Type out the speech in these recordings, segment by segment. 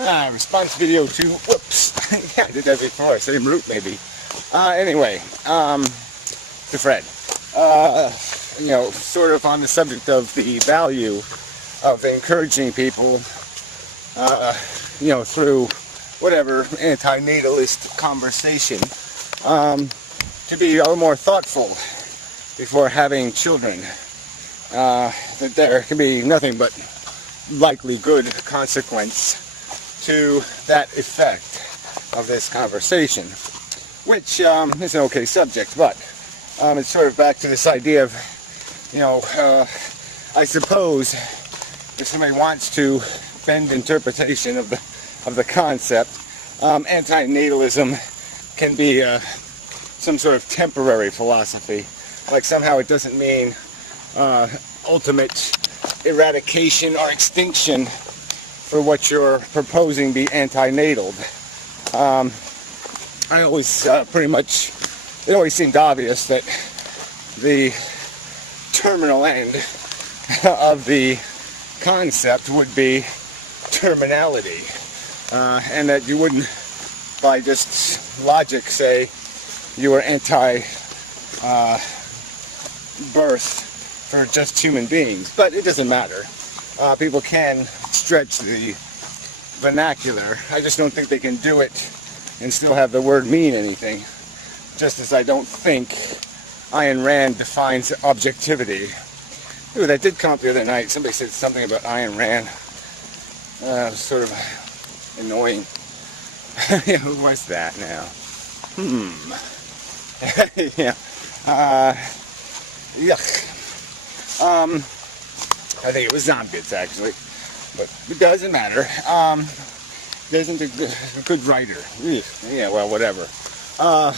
Response video to, whoops, yeah, I did that before, same route maybe. Anyway, to Fred. Sort of on the subject of the value of encouraging people, through whatever antinatalist conversation, to be a little more thoughtful before having children. That there can be nothing but likely good consequence to that effect of this conversation, which is an okay subject, but it's sort of back to this idea of, I suppose if somebody wants to bend interpretation of the concept, antinatalism can be some sort of temporary philosophy, like somehow it doesn't mean ultimate eradication or extinction for what you're proposing be antinatal. I always it always seemed obvious that the terminal end of the concept would be terminality, and that you wouldn't, by just logic, say you were anti-birth for just human beings, but it doesn't matter. People can stretch the vernacular. I just don't think they can do it and still have the word mean anything. Just as I don't think Ayn Rand defines objectivity. Ooh, that did come up the other night. Somebody said something about Ayn Rand. It was sort of annoying. Yeah, who was that now? Yeah. Yuck. I think it was Zombits, actually, but it doesn't matter. Isn't a good writer. Yeah, well, whatever. I'm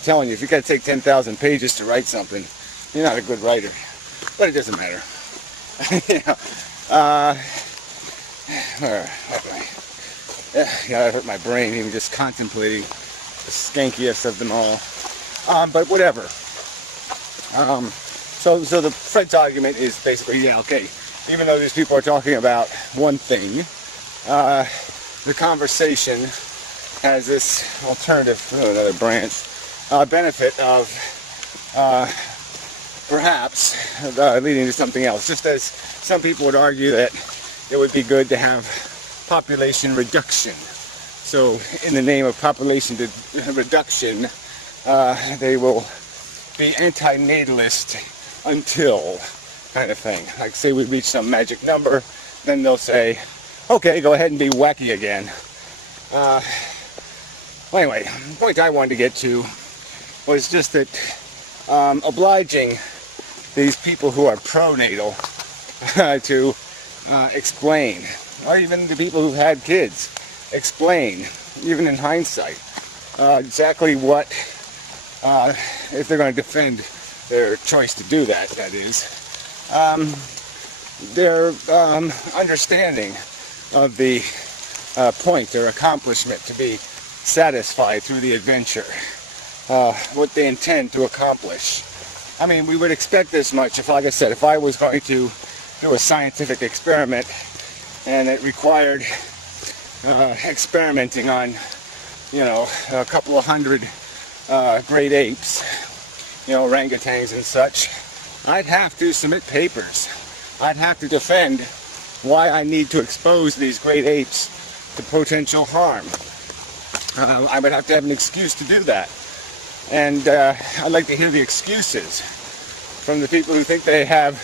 telling you, if you got to take 10,000 pages to write something, you're not a good writer. But it doesn't matter. That hurt my brain even just contemplating the skankiest of them all. But whatever. So the Fred's argument is basically, yeah, okay, even though these people are talking about one thing, the conversation has this alternative, another branch, benefit of perhaps leading to something else. Just as some people would argue that it would be good to have population reduction. So in the name of population reduction, they will be antinatalist until kind of thing. Like say we reach some magic number, then they'll say, okay, go ahead and be wacky again. Well, anyway, the point I wanted to get to was just that obliging these people who are pronatal to explain, or even the people who've had kids, explain, even in hindsight, exactly what, if they're going to defend their choice to do that, that is, their understanding of the point or accomplishment to be satisfied through the adventure, what they intend to accomplish. I mean, we would expect this much if, like I said, if I was going to do a scientific experiment and it required experimenting on, a couple of hundred great apes, orangutans and such, I'd have to submit papers. I'd have to defend why I need to expose these great apes to potential harm. I would have to have an excuse to do that. And I'd like to hear the excuses from the people who think they have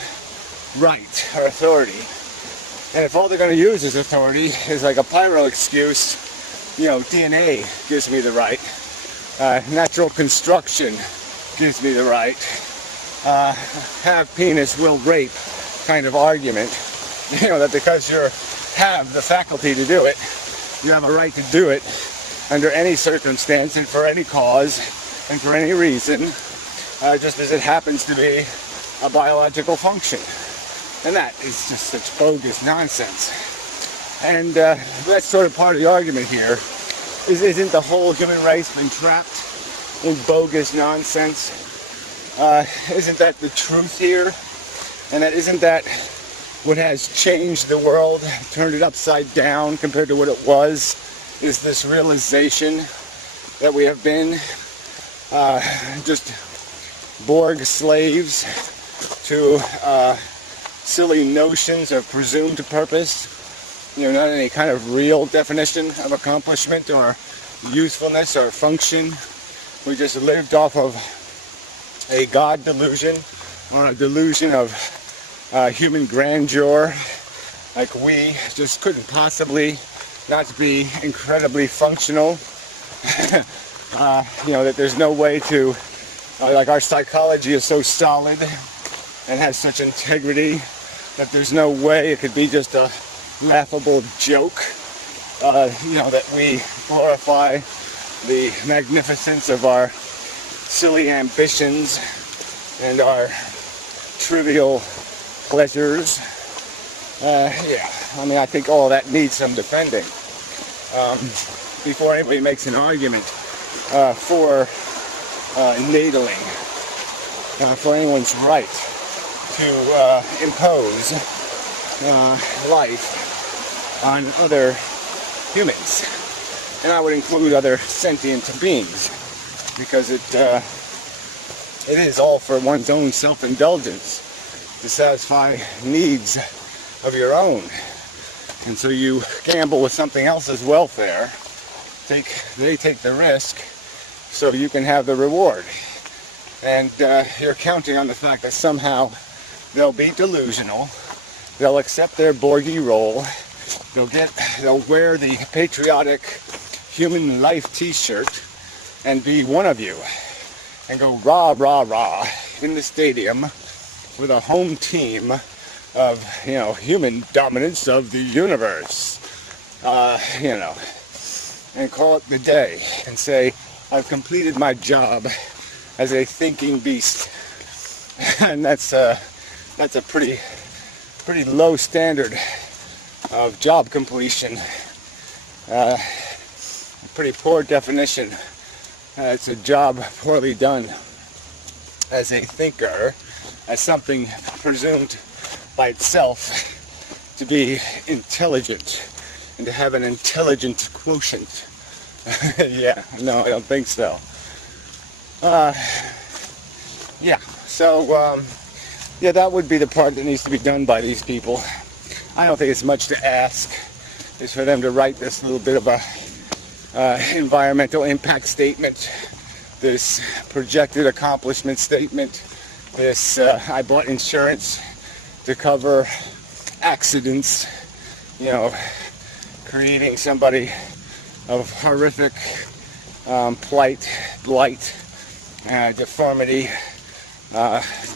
right or authority. And if all they're going to use as authority is like a pyro excuse, DNA gives me the right, natural construction gives me the right, have penis will rape kind of argument, that because you have the faculty to do it, you have a right to do it under any circumstance and for any cause and for any reason, just as it happens to be a biological function. And that is just such bogus nonsense. And that's sort of part of the argument here. Isn't the whole human race been trapped in bogus nonsense? Isn't that the truth here? And that isn't that what has changed the world, turned it upside down compared to what it was, is this realization that we have been just Borg slaves to silly notions of presumed purpose. Not any kind of real definition of accomplishment or usefulness or function. We just lived off of a God delusion, or a delusion of human grandeur, like we just couldn't possibly not be incredibly functional. That there's no way to, like our psychology is so solid and has such integrity that there's no way it could be just a laughable joke. That we glorify the magnificence of our silly ambitions and our trivial pleasures. I think all of that needs some defending before anybody makes an argument for nadaling, for anyone's right to impose life on other humans. And I would include other sentient beings, because it is all for one's own self-indulgence, to satisfy needs of your own. And so you gamble with something else's welfare. They take the risk so you can have the reward. And you're counting on the fact that somehow they'll be delusional, they'll accept their Borgie role, they'll wear the patriotic human life t-shirt and be one of you, and go rah, rah, rah in the stadium with a home team of, human dominance of the universe, and call it the day and say, I've completed my job as a thinking beast. And that's a pretty low standard of job completion. A pretty poor definition. It's a job poorly done as a thinker, as something presumed by itself to be intelligent and to have an intelligent quotient. No, I don't think so. That would be the part that needs to be done by these people. I don't think it's much to ask is for them to write this little bit of a environmental impact statement, this projected accomplishment statement, this I bought insurance to cover accidents, creating somebody of horrific plight, blight, deformity,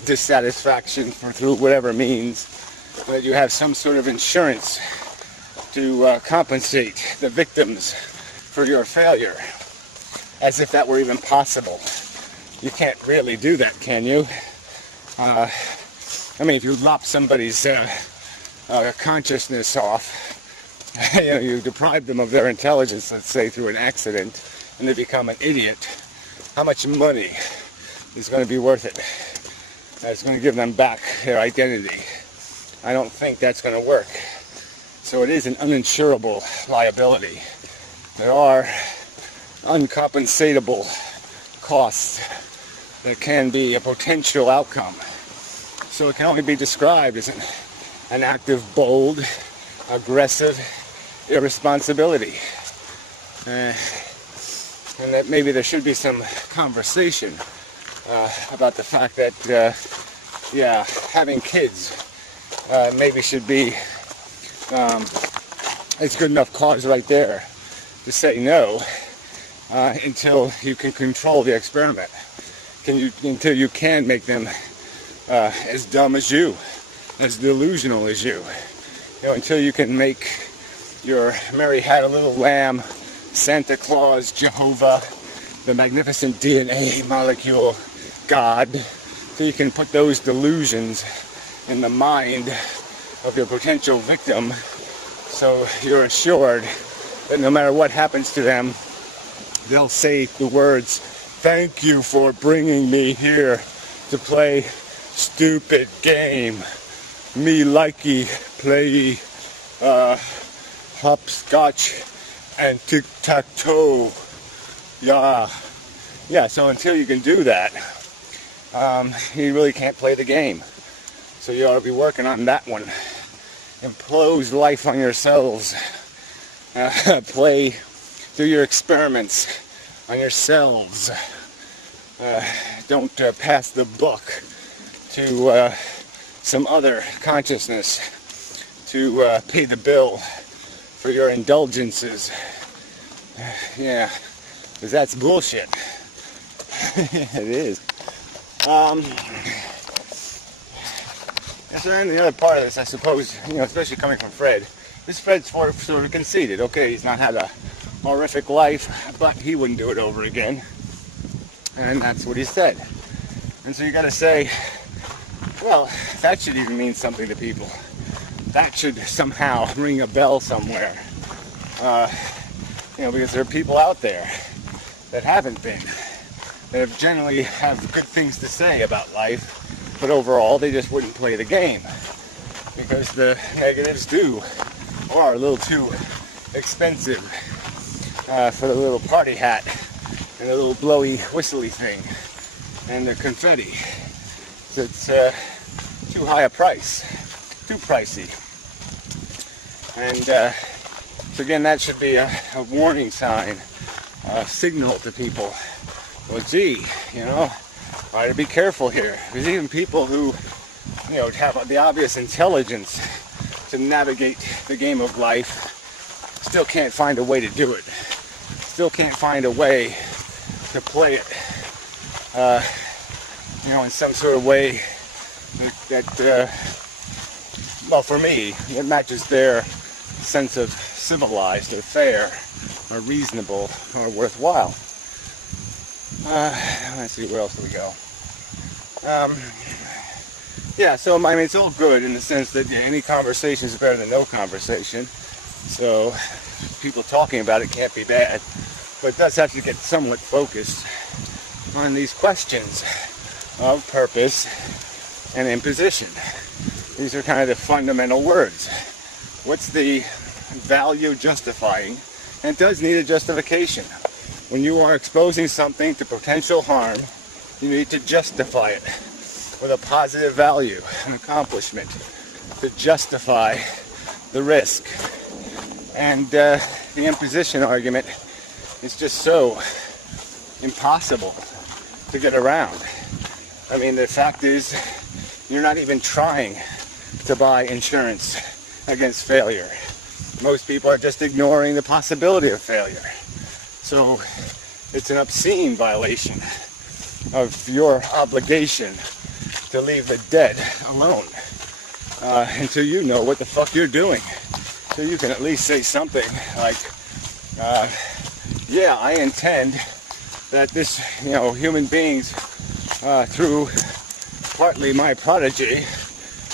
dissatisfaction through whatever means, that you have some sort of insurance to compensate the victims for your failure, as if that were even possible. You can't really do that, can you? If you lop somebody's consciousness off, you deprive them of their intelligence, let's say through an accident, and they become an idiot, how much money is going to be worth it? That's going to give them back their identity. I don't think that's going to work. So it is an uninsurable liability. There are uncompensatable costs that can be a potential outcome. So it can only be described as an act of bold, aggressive irresponsibility. And that maybe there should be some conversation about the fact that, having kids maybe should be it's good enough cause right there to say no until you can control the experiment. Until you can make them as dumb as you, as delusional as you. Until you can make your Mary Had a Little Lamb, Santa Claus, Jehovah, the magnificent DNA molecule, God, so you can put those delusions in the mind of your potential victim, so you're assured that no matter what happens to them, they'll say the words, "Thank you for bringing me here to play stupid game." me likey play hopscotch and tic-tac-toe. Yeah, so until you can do that, you really can't play the game. So you ought to be working on that one. Impose life on yourselves. Do your experiments on yourselves. Don't pass the buck to some other consciousness to pay the bill for your indulgences. Yeah, because that's bullshit. It is. And the other part of this, I suppose, especially coming from Fred, this Fred's sort of conceited. Okay, he's not had a horrific life, but he wouldn't do it over again. And that's what he said. And so you got to say, well, that should even mean something to people. That should somehow ring a bell somewhere. Because there are people out there that haven't been, that generally have good things to say about life, but overall they just wouldn't play the game because the negatives are a little too expensive for the little party hat and the little blowy whistly thing and the confetti. So it's too high a price, too pricey. And so again, that should be a warning sign, a signal to people. Well, gee, try to be careful here. Because even people who, have the obvious intelligence to navigate the game of life still can't find a way to do it. Still can't find a way to play it, in some sort of way that well, for me, it matches their sense of civilized or fair or reasonable or worthwhile. Let's see, where else do we go? So it's all good in the sense that any conversation is better than no conversation. So people talking about it can't be bad, but it does have to get somewhat focused on these questions of purpose and imposition. These are kind of the fundamental words. What's the value justifying? And it does need a justification. When you are exposing something to potential harm, you need to justify it with a positive value, an accomplishment, to justify the risk. And the imposition argument is just so impossible to get around. The fact is, you're not even trying to buy insurance against failure. Most people are just ignoring the possibility of failure. So it's an obscene violation of your obligation to leave the dead alone until you know what the fuck you're doing. So you can at least say something like, I intend that this, human beings, through partly my prodigy,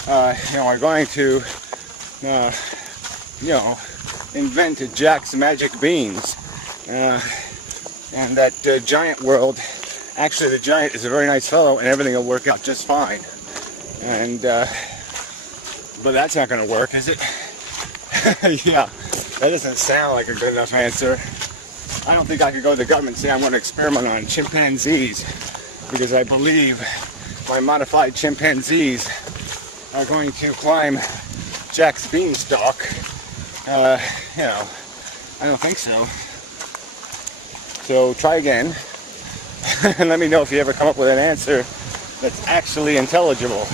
are going to, invent Jack's magic beans. And that giant world, actually the giant is a very nice fellow and everything will work out just fine. And, but that's not going to work, is it? Yeah, that doesn't sound like a good enough answer. I don't think I could go to the government and say I'm going to experiment on chimpanzees because I believe my modified chimpanzees are going to climb Jack's beanstalk. I don't think so. So try again and let me know if you ever come up with an answer that's actually intelligible.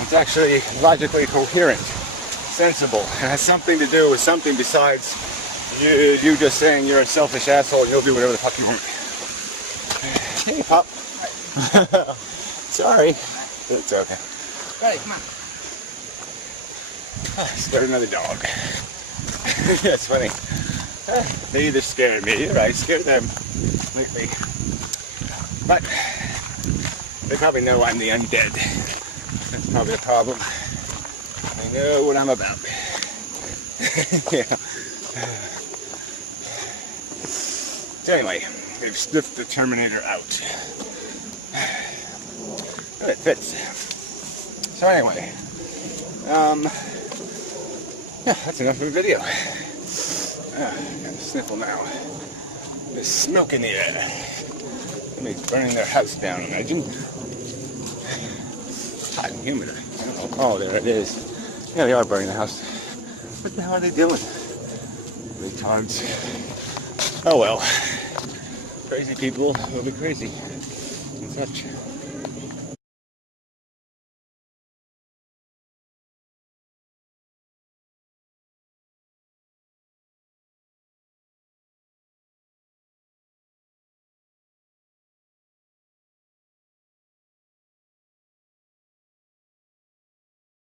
It's actually logically coherent, sensible, and has something to do with something besides you just saying you're a selfish asshole and you'll do whatever the fuck you want. Hey, Pop. Sorry. It's okay. Hey, come on. Scared another dog. That's funny. They either scare me or I scare them lately. But they probably know I'm the undead. That's probably a problem. They know what I'm about. Yeah. So anyway, they've sniffed the Terminator out. It fits. So anyway, Yeah, that's enough of a video. Got a sniffle now. There's smoke in the air. Somebody's burning their house down, imagine. Hot and humid. Oh, there it is. Yeah, they are burning the house. What the hell are they doing? Retards. Oh well. Crazy people will be crazy and such.